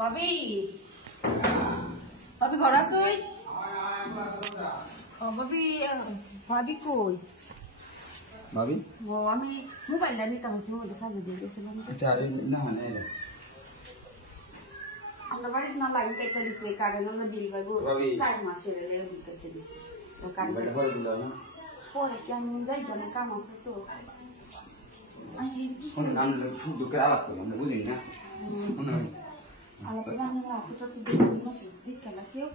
ভাবি ভাবি ঘর আসুই ভাবি ভাবি কই ভাবি ও আমি মোবাইলটা নিতে হচ্ছে মোবাইলটা সাজিয়ে দিয়ে গেছিলাম আচ্ছা না মানে আমরা বাড়িতে না লাইন কেটে দিচ্ছে কারেন্ট হলে বিল পাইব 4 মাসের বিল কেটে দিচ্ছে তো কারেন্ট পরে কেমন যাই জানে কাম আছে তো আমরা শুদ্ধ করে আলাপ করি আমরা বুঝি না আলাপ রান্না রাতটা তো দেখুন না দেখে না কেউ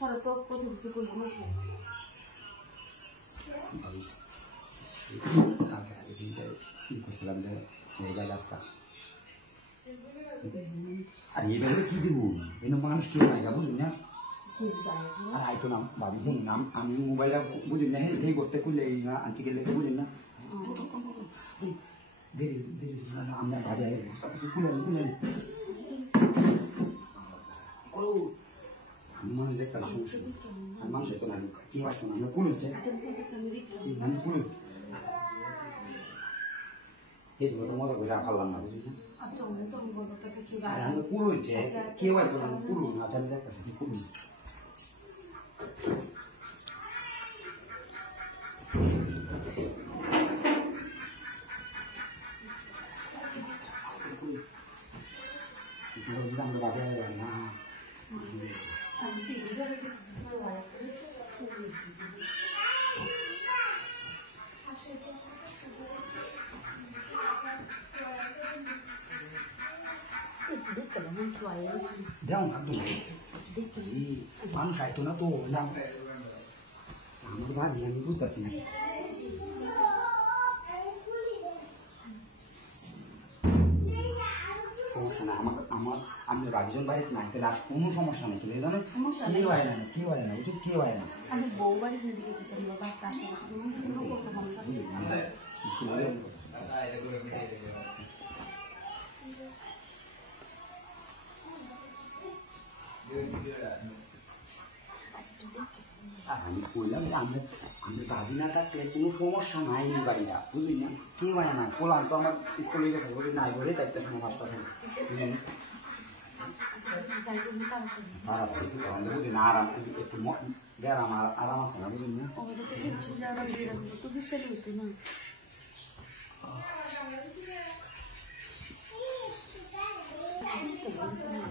পরে তো কত কিছু করবো না সে করছিলাম যে মোবাইল রাস্তা আর এইভাবে কি দিব এই মানুষ কেউ নাই বুঝলি না আর আইতো নাম ভাবি শুন নাম আমি মোবাইলটা বুঝি না হেই করতে করলে এই না আনছি গেলে বুঝি না দেরি দেরি আমরা ভাবি আগে করো আমি মানুষ একটা সমস্যা আর মানুষ তো না কি আসতো না আমরা কুলো হচ্ছে আমি কুলো এই তো মজা করে পারলাম না বুঝলি আমি কুলো হচ্ছে কেউ আসতো না কুলো না আচ্ছা আমি দেখতেছি কুলো আমরা বাড়ি না দেও না মানুষ আইতো না তো আমার বাড়ি আমি বুঝতেছি না সমস্যা না আমার আমি রাগজন বাড়িতে নাই তাহলে আর কোনো সমস্যা নেই এই ধরনের কেউ হয় না কেউ হয় না বুঝলি কেউ হয় না আমি বউ বাড়ি দিকে আমি বললাম যে আমি ভাবি না থাকলে কোনো সমস্যা নাই এই বাড়িটা বুঝলি না কেউ হয় না বললাম তো আমার স্কুলে গেছে বলি নাই বলে 4টার সময় 5টার সময় বুঝলি না আরাম একটু গেলাম আরাম আছে না বুঝলি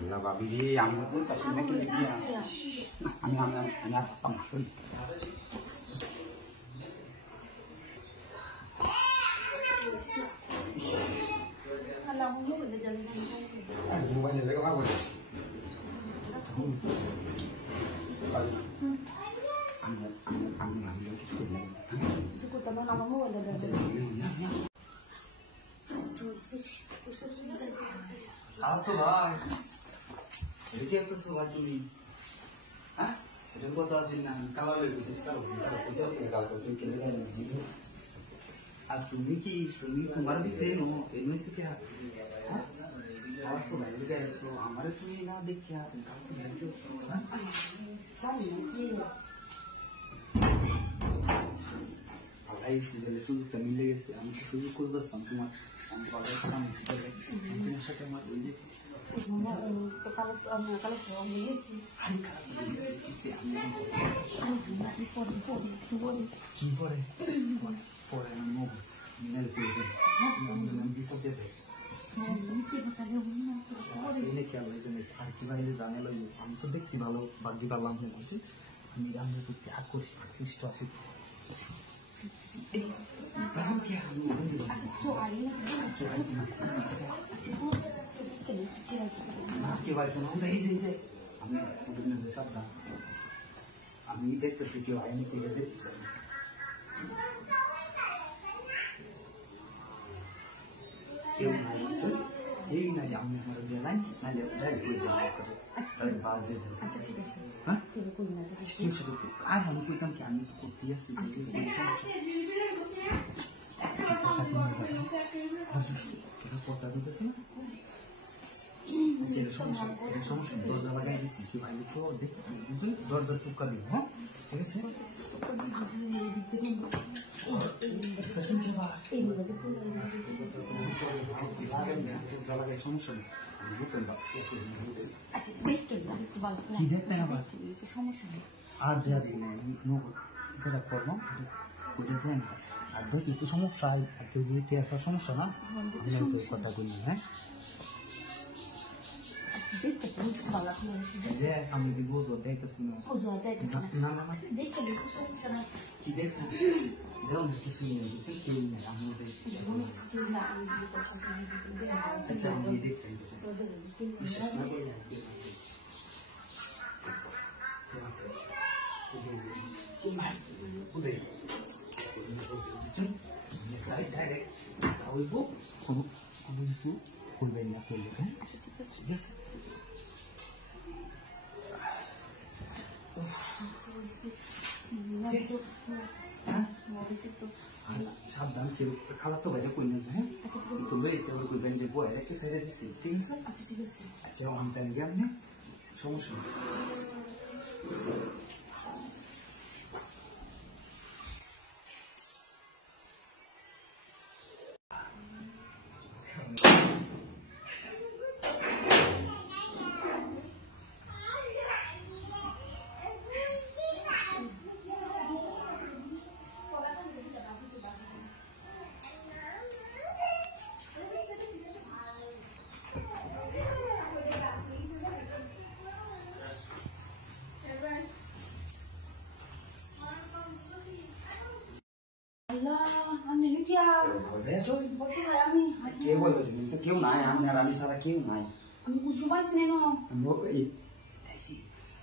না ভাবি রে আমি বলতেছি নাকি আমি আমি আমি আর পাচ্ছি মোবাইলে লেগে ভাবো আমি কিছু করলাম আমার মোবাইলে তো ভাই এদিকে তো সবাই তুমি হ্যাঁ এটা কথা আছে না কালারে চেষ্টা করো আর তুমি কি তুমি তোমার দিকে নো এমনি শিখে আর তো বাইরে গেছো আমারে তুমি না দেখে কালকে দেখো জানি না কি আলাই সিজলে সুযোগটা মিলে গেছে আমি তো সুযোগ করে বসতাম তোমার আমি বাজারে কথা মিস করে তোমার সাথে আমার ওই যে তো কালো আমি গেছি হাই খারাপ গেছে আমি কি করে পরে আমি মোবাইল মেল করে আমি দিতে দেবে আমি তো দেখছি ভালো বাকি পারলাম বলছি আমি জানলে প্রতি আকৃষ্ট আছি আমি দেখতেছি কেউ আইনি থেকে দেখতেছি কেউ নাই এই নাই আমি আমার নাই নাইলে যাই করে যাবো বাস দিয়ে দেবো আচ্ছা ঠিক আছে হ্যাঁ কেউ শুধু আর আমি কইতাম কি আমি তো করতেই আসছি কথা দিতেছে না সমস্যা দরজা লাগাই দিচ্ছি কি ভাই তো দেখ দরজা টুকা দিব হ্যাঁ ঠিক আছে সমস্যা না কথা কই হ্যাঁ আমি দিব দেখতেছি না দেখতে সমস্যা না কি দেখো দেখুন কিছু নেই কেউ নেই আমি আচ্ছা আমি দেখতে করবেন না করলে হ্যাঁ আচ্ছা ঠিক আছে সাবধান কেউ খালা তো বাইরে কই না হ্যাঁ তো লইছে ওর কইবেন যে বই একটা সাইডে দিছি ঠিক আছে আচ্ছা ঠিক আছে আচ্ছা আমি জানি কেমনে সমস্যা কেউ নাই আমি সারা কেউ নাই আমি বুঝতে পারছি না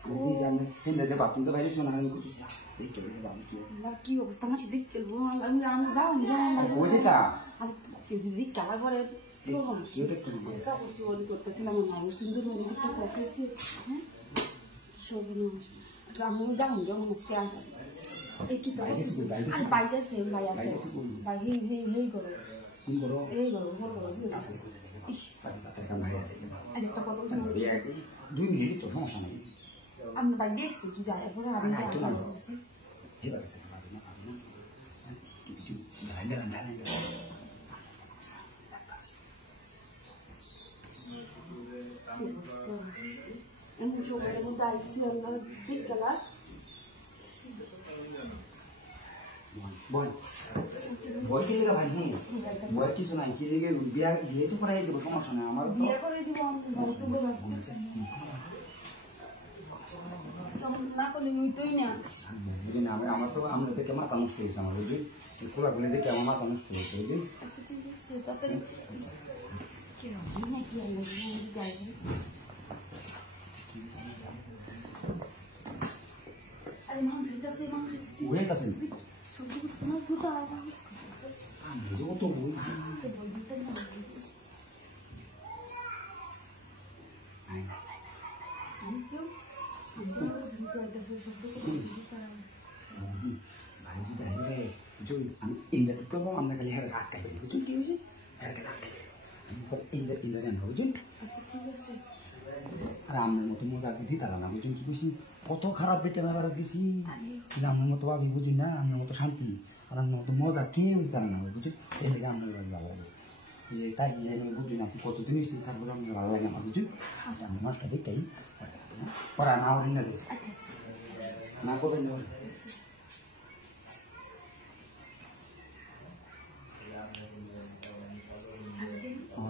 আমি জানি হিন্দে যে বাথরুম তো বাইরে শোনা আমি বুঝছি দেখতে আমি কি অবস্থা আমার দেখতে আমি যাও বুঝি তা যদি কালা করে করতেছিলাম সুন্দর করতেছি হ্যাঁ সব আমি যাও আজকে আসা এই কি তো বাইরে আছে ভাই আছে ভাই হেই করো এই করো দুই মিনিট তো সমস্যা নেই আমি বাইরে দেখছি তুই যাই পরে আমি mucho veremos da isi Allah bigala boy ke liga bhai boy কিছু নাই কি লিগে বিয়া বিয়ে তো করাই দেব সমস্যা নাই আমার বিয়া করে দিব আমি তো বলছি না করলে হইতোই না বুঝিনা আমার তো আমরা থেকে মাথা নষ্ট হয়েছে আমার বুঝি পুরো গুলো দেখে আমার মাথা নষ্ট হয়েছে বুঝি আচ্ছা ঠিক আছে তাড়াতাড়ি কি হবে না কি আলো যাই আরে মাম ফিরতাছে ওই কাছে সত্যি কথা না সুতা লাগা আমি যে তো বই দিতে না আমি কেউ আমরা খালি হের রাত খাইবেন বুঝুন কি হয়েছে ইন্দা জানা বুঝুন আর আমার মতো মজা দিদি তারা না বুঝুন কি বুঝি কত খারাপ বেটে মেবার দিছি কিন্তু আমার মতো ভাবি বুঝুন না আমার মতো শান্তি আর আমার মতো মজা কেউ জানে না বুঝুন এই থেকে আমার ভালো লাগে তাই বুঝুন আছি কতদিন হয়েছি তারপরে আমার ভালো লাগে না বুঝুন আমি মাছটা দেখতেই পড়া না হলে না না করবেন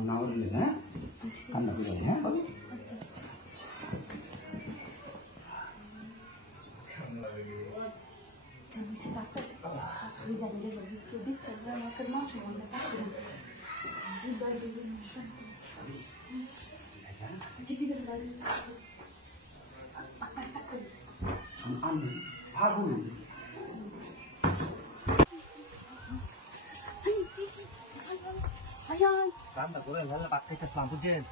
না হলে হ্যাঁ কান্না করে হ্যাঁ হবে আমি ভালো রান্না করে ভালো ভাত খাইতেছিলাম বুঝছেন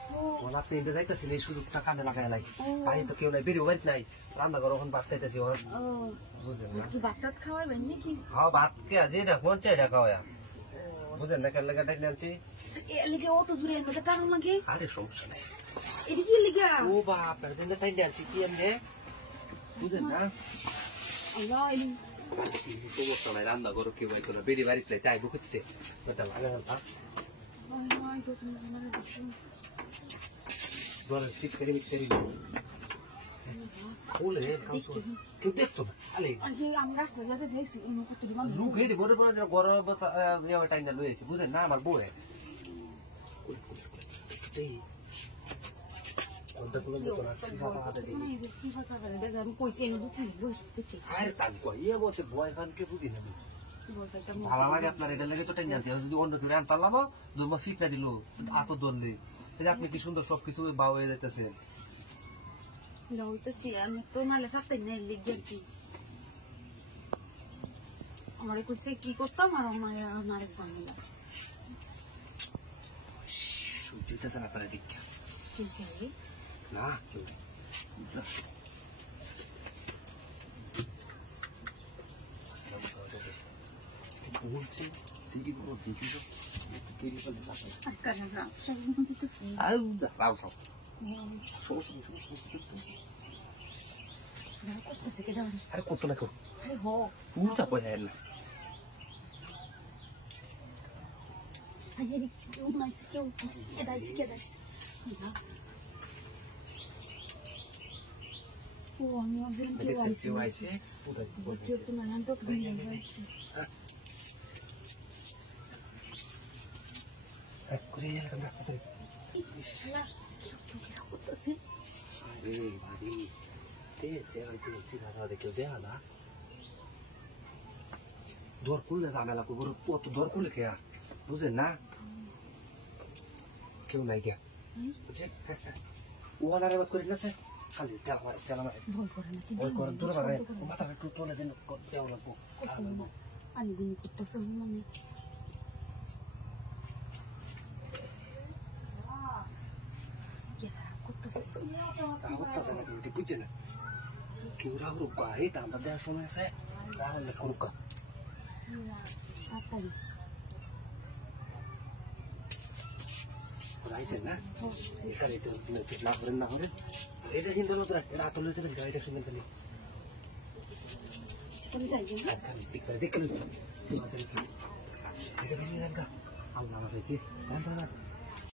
ওলা পেন্টে যাইতেছিল এই সুযোগটা কানে লাগাই লাই বাড়ি তো কেউ নাই বেরিয়ে বাড়ি নাই রান্না করে ওখানে ভাত খাইতেছি বুঝলেন না ভাত খাওয়াবেন নাকি খাওয়া ভাত কে যেটা পৌঁছে এটা খাওয়া বুঝলেন না কেন লেগে ডাক আনছি এদিকে অত জোরে এর মধ্যে টানো লাগে আরে সমস্যা নাই এদিকে লেগে ও বাপ এর দিন টাইম আনছি কি এমনি বুঝলেন না আল্লাহ সমস্যা নাই রান্না করো কেউ কোনো বেড়ি বাড়িতে চাইবো করতে ওটা লাগা ঘরের শীত কেটে মিটতে দিল খুলে কেউ দেখতো না খালি লুক হেঁটে ঘরে পড়ে গরম টাইম লয়েছি বুঝলেন না আমার বউ ভালো লাগে আপনার এটা লেগে তো টেনশন যদি অন্য কেউ আনতাম দুর্মা ফিকরা দিল এত দৌড়লে আপনি কি সুন্দর সবকিছু বা হয়ে যেতেছে আমার কইছে কি করতাম আর আমার আরেক ঝামেলা দিতেছে না আপনার দীক্ষা না কেউ বলছি দিদি কোনো দিদি আরে কত না কেউ উল্টা পয়সা না দর করলে ঝামেলা করবো অত দর করলে কে বুঝলেন না কেউ নাই গে ওনার এবার করি না স্যার খালি ভয় করেন দূরে পারে মাথাটা একটু তোলে দিন দেওয়া লাগবো হচ্ছে না কিন্তু বুঝছে না কেউ রাহুরুকা এটা আমরা দেওয়ার সময় আছে রাহুল করুকা রাইছেন না স্যার এটা না করেন না করেন এটা কিন্তু এটা আতলে যাবেন গাড়িটা শুনবেন খালি দেখলেন এটা বেরিয়ে যান গা আল্লাহ চাইছি